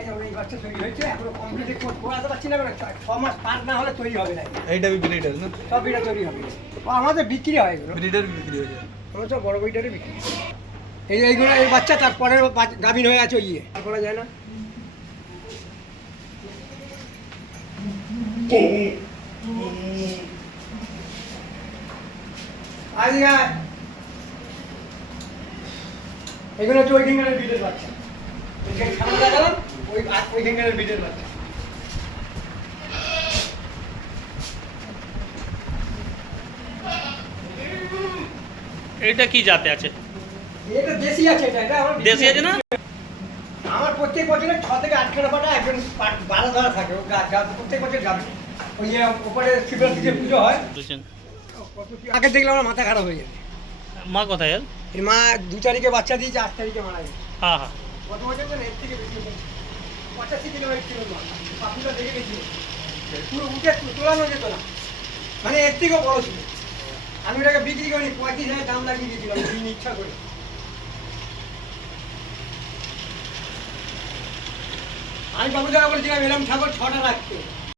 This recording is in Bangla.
এই বাচ্চা তৈরি হয়েছে, এখনো কমপ্লিট করাতে পারছি না, 6 মাস পার না হলে তৈরি হবে না। এইটা ব্রিডার না? সব এটা তৈরি হবে। আমাদের বিক্রি হয় এগুলো, ব্রিডার বিক্রি হয়ে যায়। আমরা সব বড় বইটারই বিক্রি। এইগুলো এই বাচ্চা তারপরে গাভিন হয়ে আছে, ইয়ে আর করা যায় না। এগুলো হচ্ছে ওইখানকার বিটের বাচ্চা, সামনে দেখালাম ওইখানকার বিটের বাচ্চা। এটা কি জাতে আছে? এটা দেশি আছে, এটা আমার দেশি আছে না? আমার প্রত্যেক বছরে 6 থেকে 8খানা পাটা একজন বাধা ধরা থাকে, ও প্রত্যেক বছর যাবে। ওই যে ওপরে শিবরাত্রিতে পুজো হয়, আগে দেখলে আমার মাথা খারাপ হয়ে যাবে। মা কোথায় এর? এর মা 2 তারিখে বাচ্চা দিয়েছে, 8 তারিখে মারা গেছে। হ্যাঁ হ্যাঁ। গত বছর যেন এর থেকে বেশি 85 কিলো ওয়েট ছিল মা, পাপুটা দেখে গেছিল, পুরো উঠে তোলানো যেত না, মানে এর থেকেও বড় ছিল। আমি ওটাকে বিক্রি করিনি, 35,000 দাম লাগিয়ে দিয়েছিলাম ইচ্ছা করে। আমি বাবু দাদা বলেছিলাম এরকম ঠাকুর 6টা রাখতে,